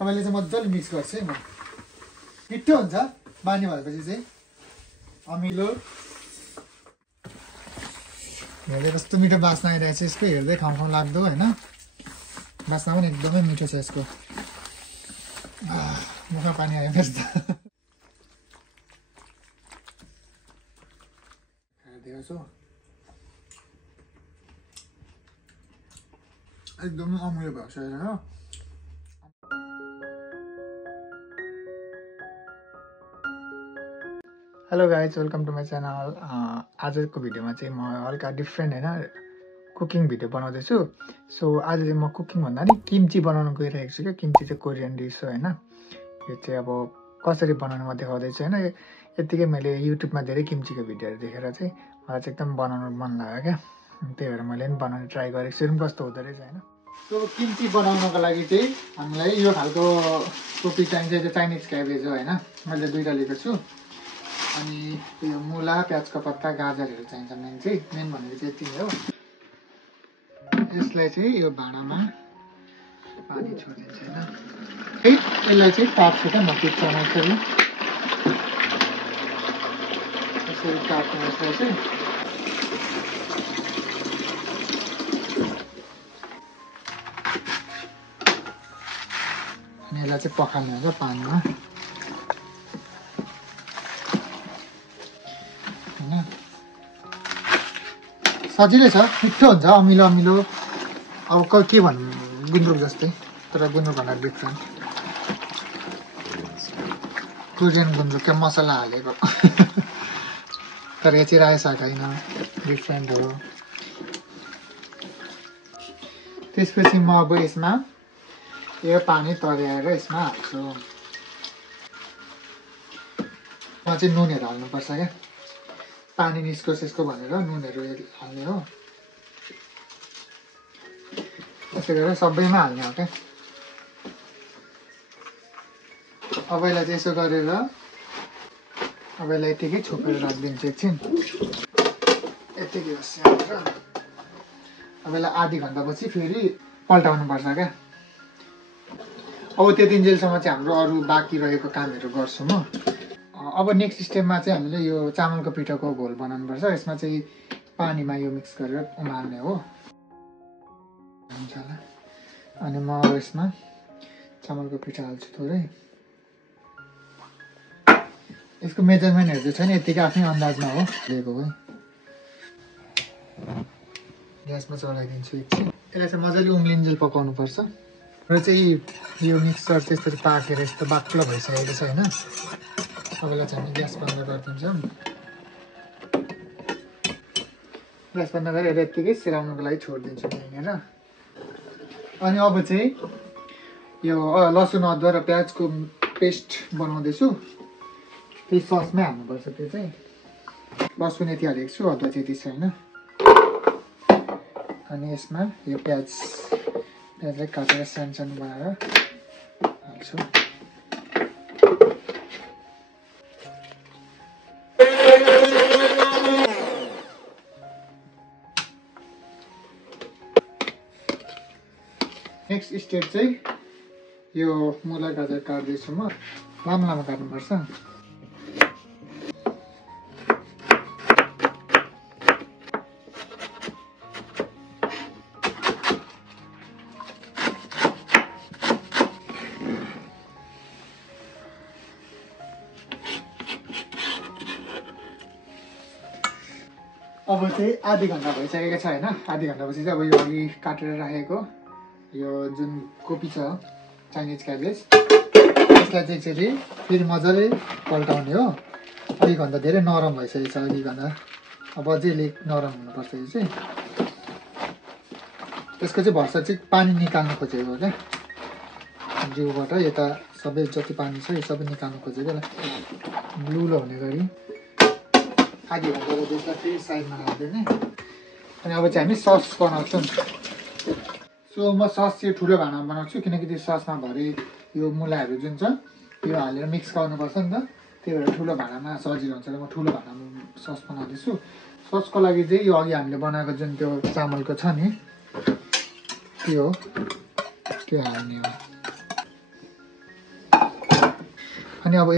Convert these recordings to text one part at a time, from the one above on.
तपाईँले चाहिँ मजाले मिक्स गर्छ है म मिठो हुन्छ बानी भएपछि चाहिँ अमिलो हेर्दै कस्तो मिठो बास्ना आइरहेको छ यसको हेर्दै खाउँ खाउँ लाग्दो होइन बास्ना पनि एकदमै मिठो छ यसको मुखमा पानी आयो मेरो त देखाउँछु एकदमै अमिलो भएको छ होइन hello guys welcome to my channel आजको भिडियोमा चाहिँ म हल्का डिफ्रेन्ट होइन कुकिङ भिडियो बनाउँदैछु सो आज चाहिँ म कुकिङ भन्दा नि किम्ची बनाउन गइरहेको छु क्या किम्ची चाहिँ कोरियन डिस हो होइन यो चाहिँ अब कसरी बनाउनु म देखाउँदैछु होइन यत्तिकै मैले युट्युबमा धेरै किम्चीको भिडियोहरू देखेर चाहिँ मलाई चाहिँ एकदम बनाउनु मन लाग्यो क्या त्यही भएर मैले पनि बनाउने ट्राई गरेको छु कस्तो हुँदो रहेछ होइन सो किम्ची बनाउनको लागि चाहिँ हामीलाई यो खालको कोपी चाहिन्छ त्यो चाइनिज क्याबेज हो होइन मैले दुईवटा लिएको छु अनि यो मुला प्याजको पत्ता गाजरहरू चाहिन्छ मेन भनेको चाहिँ यति हो यसलाई चाहिँ यो भाँडामा पानी छोडिदिन्छ होइन है यसलाई चाहिँ काट्छु क्या म पिक्चरमा यसरी काट्नु यसलाई चाहिँ अनि यसलाई चाहिँ पखाल्नु हुन्छ पानीमा सजिलै छ मिठो हुन्छ अमिलो अमिलो अब के भन्नु गुन्द्रुक जस्तै तर गुन्द्रुकभन्दा डिफ्रेन्ट कोरियन गुन्द्रुक क्या मसला हालेको तर यो चाहिँ रायो साग होइन डिफ्रेन्ट हो त्यसपछि म अब यसमा यो पानी तर्याएर यसमा हाल्छु म चाहिँ नुनहरू हाल्नुपर्छ क्या पानी निस्कोस् यसको भनेर नुनहरू हाल्ने हो त्यसै गरेर सबैमा हाल्ने हो क्या अब यसलाई चाहिँ यसो गरेर अब यसलाई यतिकै छोपेर राखिदिन्छु एकछिन यतिकै होस् यहाँनिर अब यसलाई आधी घन्टापछि फेरि पल्टाउनु पर्छ क्या अब त्यतिन्जेलसम्म चाहिँ हाम्रो अरू बाँकी रहेको कामहरू गर्छु म अब नेक्स्ट स्टेपमा चाहिँ हामीले यो चामलको पिठोको घोल बनाउनुपर्छ यसमा चाहिँ पानीमा यो मिक्स गरेर उमाल्ने हो हुन्छ होला अनि म अब यसमा चामलको पिठो हाल्छु थोरै यसको मेजरमेन्टहरू चाहिँ छैन यतिकै आफ्नै अन्दाजमा हो लिएको है ग्यासमा चढाइदिन्छु एकछिन यसलाई चाहिँ मजाले उम्लिन्जेल पकाउनुपर्छ र चाहिँ यो मिक्सर चाहिँ यसरी पाकेर यस्तो बाक्लो भइसकेको छ होइन सबैलाई चाहिँ हामी ग्यास बन्द गरिदिन्छौँ ग्यास बन्द गरेर यत्तिकै सिराउनुको लागि छोडिदिन्छौँ यहाँनिर अनि अब चाहिँ यो लसुन अदुवा र प्याजको पेस्ट बनाउँदैछु त्यही ससमै हाल्नुपर्छ त्यो चाहिँ लसुन यति हालेको छु अदुवा चाहिँ यति छैन अनि यसमा यो प्याजलाई काटेर सानो सानो बनाएर हाल्छु नेक्स्ट स्टेप चाहिँ यो मुला गाजर काट्दैछु म लामो लामो काट्नुपर्छ अब चाहिँ आधी घन्टा भइसकेको छ होइन आधी घन्टापछि चाहिँ अब यो अघि काटेर राखेको यो जुन कोपी छ चाइनिज क्याबेज यसलाई चाहिँ यसरी फेरि मजाले पल्टाउने हो अघि घन्टा धेरै नरम भइसकेको छ अघि घन्टा अब अझै अलिक नरम हुनुपर्छ यो चाहिँ त्यसको चाहिँ भर्सा चाहिँ पानी निकाल्नु खोजेको क्या जिउबाट यता सबै जति पानी छ यो सबै निकाल्नु खोजेको लुलो हुने गरी आधी घन्टा त्यसलाई फेरि साइडमा राखिदिने अनि अब चाहिँ हामी सस बनाउँछौँ सो म सस चाहिँ ठुलो भाँडामा बनाउँछु किनकि त्यो ससमा भरे यो मुलाहरू जुन छ यो हालेर मिक्स गर्नुपर्छ नि त त्यही भएर ठुलो भाँडामा सजिलो हुन्छ र म ठुलो भाँडामा सस बनाउँदैछु ससको लागि चाहिँ यो अघि हामीले बनाएको जुन त्यो चामलको छ नि त्यो हाल्ने हो अनि अब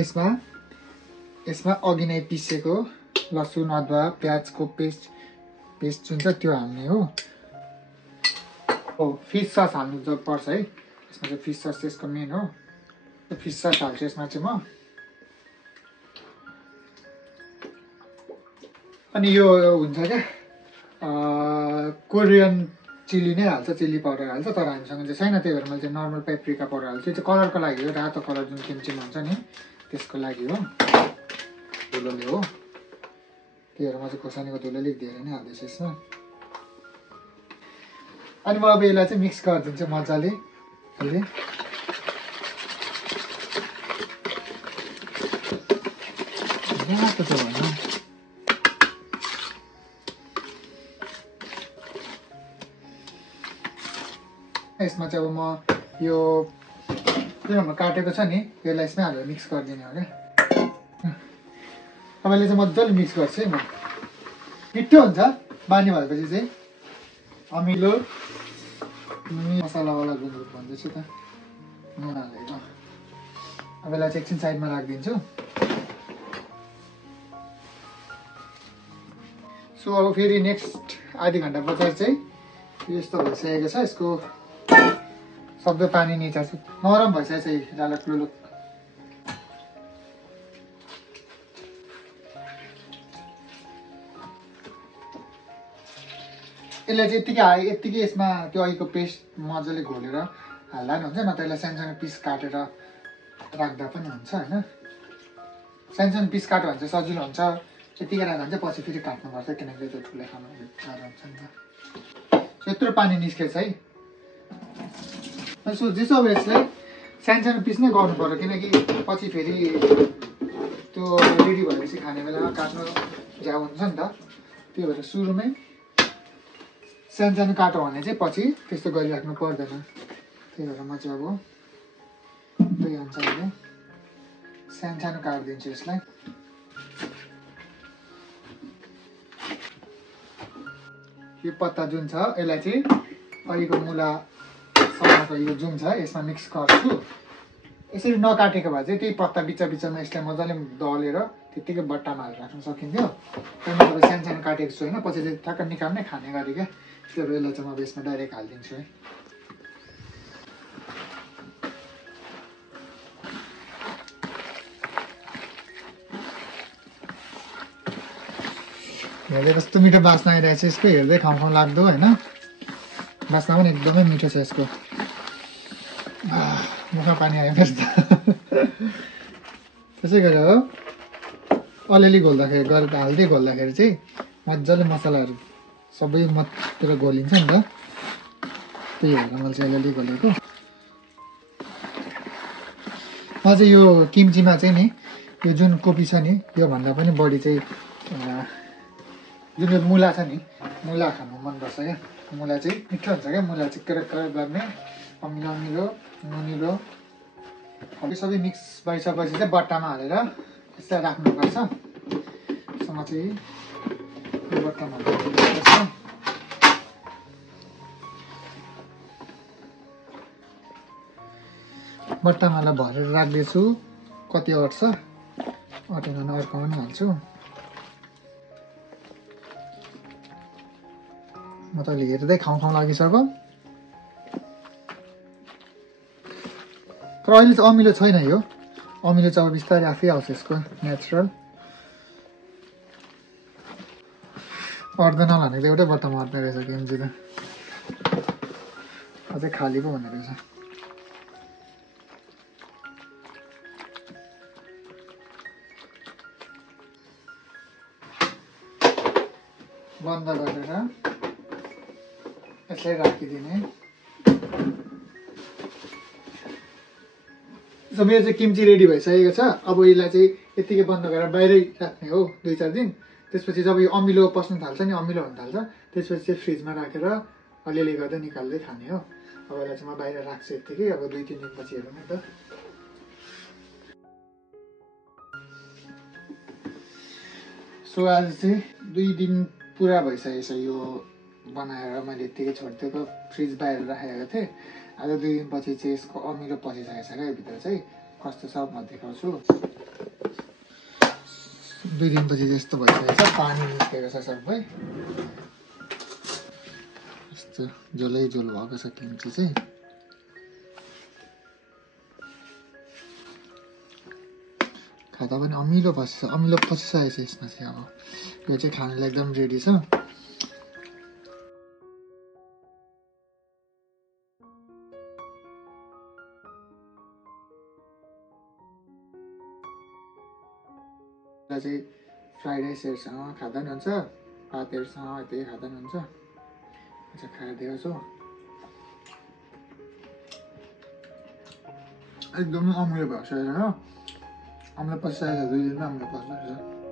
यसमा अघि नै पिसेको लसुन अदुवा प्याजको पेस्ट जुन छ त्यो हाल्ने हो। फिस सस हाल्नु पर्छ है, यसमा चाहिँ फिस सस यसको मेन हो। फिस सस हाल्छु यसमा चाहिँ म। अनि यो हुन्छ क्या कोरियन चिली नै हाल्छ, चिली पाउडर हाल्छ, तर हामीसँग चाहिँ छैन, त्यही भएर मैले चाहिँ नर्मल पेप्रिका पाउडर हाल्छु। त्यो चाहिँ कलरको लागि हो, रातो कलर जुन किम्चीमा हुन्छ नि त्यसको लागि हो, धुलोले हो। त्यही भएर म चाहिँ खोर्सानीको धुलो अलिक धेरै नै हाल्दैछु यसमा। अनि म अब यसलाई चाहिँ मिक्स गरिदिन्छु मजाले अहिले। यसमा चाहिँ अब म यो जुन हाम्रो काटेको छ नि यसलाई यसमै हालेर मिक्स गरिदिने हो क्या। तपाईँले चाहिँ मजाले मिक्स गर्छु है म। मिठो हुन्छ बानी भएपछि चाहिँ। अमिलो मसलावाला गुन्द्रुक भन्दैछु त, नुन हालेको। अब यसलाई चाहिँ एकछिन साइडमा राखिदिन्छु। सो अब फेरि नेक्स्ट आधी घन्टा पछाडि चाहिँ यस्तो भइसकेको छ, यसको सक्दो पानी निचार्छु। नरम भइसकेको छ जालक लुलुक। यसलाई चाहिँ यत्तिकै यसमा त्यो अघिको पेस्ट मजाले घोलेर हाल्दा पनि हुन्छ, नत्र यसलाई सानो पिस काटेर राख्दा पनि हुन्छ होइन। सानो पिस काट्यो भने चाहिँ सजिलो हुन्छ, यत्तिकै राख्दा चाहिँ पछि फेरि काट्नुपर्छ, किनकि त्यो ठुलो खानु गाह्रो हुन्छ नि त। यत्रो पानी निस्केछ है। सो जसो अब यसलाई सानो पिस नै गर्नु पर्यो, किनकि पछि फेरि त्यो रेडी भएपछि खाने बेलामा काट्नु झ्याउ हुन्छ नि त। त्यही भएर सुरुमै सानो काटो भने चाहिँ पछि त्यस्तो गरिराख्नु पर्दैन। त्यही भएर म चाहिँ अब त्यही अनुसारले सानो काटिदिन्छु यसलाई। यो पत्ता जुन छ यसलाई चाहिँ अहिलेको मुला समाको यो जुन छ यसमा मिक्स गर्छु। यसरी नकाटेको भए चाहिँ त्यही पत्ता बिचमा यसलाई मजाले दलेर त्यत्तिकै बट्टामा हालेर राख्न सकिन्थ्यो। तर म अब सानो काटेको छु होइन, पछि चाहिँ ठ्याक्क निकाल्नै खाने गरी क्या। त्यो यसलाई चाहिँ म अब यसमा डाइरेक्ट हालिदिन्छु है। हेर्दै कस्तो मिठो बास्ना आइरहेको छ यसको, हेर्दै खाउँ लाग्दो होइन। बास्ना पनि एकदमै मिठो छ यसको, मुखमा पानी आयो फेरि त। त्यसै गरेर हो अलिअलि घोल्दाखेरि गरेर हाल्दै घोल्दाखेरि चाहिँ मजाले मसलाहरू सबै मतिर घोलिन्छ नि त। त्यही भएर मैले चाहिँ अलिअलि घोलेको। म चाहिँ यो किम्चीमा चाहिँ नि यो जुन कोपी छ नि योभन्दा पनि बढी चाहिँ जुन यो मुला छ नि, मुला खानु मनपर्छ क्या। मुला चाहिँ मिठो हुन्छ क्या, मुला चाहिँ केरेक गर्ने अमिलो अमिलो नुनिलो। अब सबै मिक्स भइसकेपछि चाहिँ बट्टामा हालेर यसलाई राख्नुपर्छ। त्यसमा चाहिँ यो बट्टामा हाल्नुपर्छ। बट्टामालाई भरेर राख्दैछु, कति अट्छ अटेन भने अर्को पनि हाल्छु। म त हेर्दै खाउँ लागिसक्यो। तर अहिले चाहिँ अमिलो छैन, यो अमिलो चाहिँ अब बिस्तारै आफै आउँछ यसको नेचुरल। अर्दैन भनेको एउटै बट्टामा अट्ने रहेछ किम्ची त, अझै खाली पो हुने रहेछ। बन्द गरेर यसलाई राखिदिने। मेरो चाहिँ किम्ची रेडी भइसकेको छ। अब यसलाई चाहिँ यत्तिकै बन्द गरेर बाहिरै राख्ने हो 2-4 दिन। त्यसपछि जब यो अमिलो पस्न थाल्छ नि, अमिलो हुन थाल्छ, त्यसपछि चाहिँ फ्रिजमा राखेर अलिअलि गर्दै निकाल्दै खाने हो। अब यसलाई चाहिँ म बाहिर राख्छु यत्तिकै, अब 2-3 दिनपछि हेरौँ नि त। सो आज चाहिँ 2 दिन पुरा भइसकेको छ यो बनाएर मैले यत्तिकै छोडिदिएको, फ्रिज बाहिर राखेको थिएँ। आज 2 दिनपछि चाहिँ यसको अमिलो पसिसकेको छ क्या भित्र चाहिँ। कस्तो छ म देखाउँछु 2 दिनपछि यस्तो भइसकेको छ पानी निस्केको छ सबै यस्तो झोलै झोल भएको छ किम्ची चाहिँ खाँदा पनि अमिलो पसिसकेको छ यसमा चाहिँ अब यो चाहिँ खानलाई एकदम रेडी छ चाहिँ फ्राइड राइसहरूसँग खाँदा पनि हुन्छ भातहरूसँग त्यही खाँदा पनि हुन्छ अच्छा खाएर देखाउँछु एकदमै अमिलो भएको छ अमिलो पसिसकेको छ 2 दिनमा अमिलो पसिसकेको छ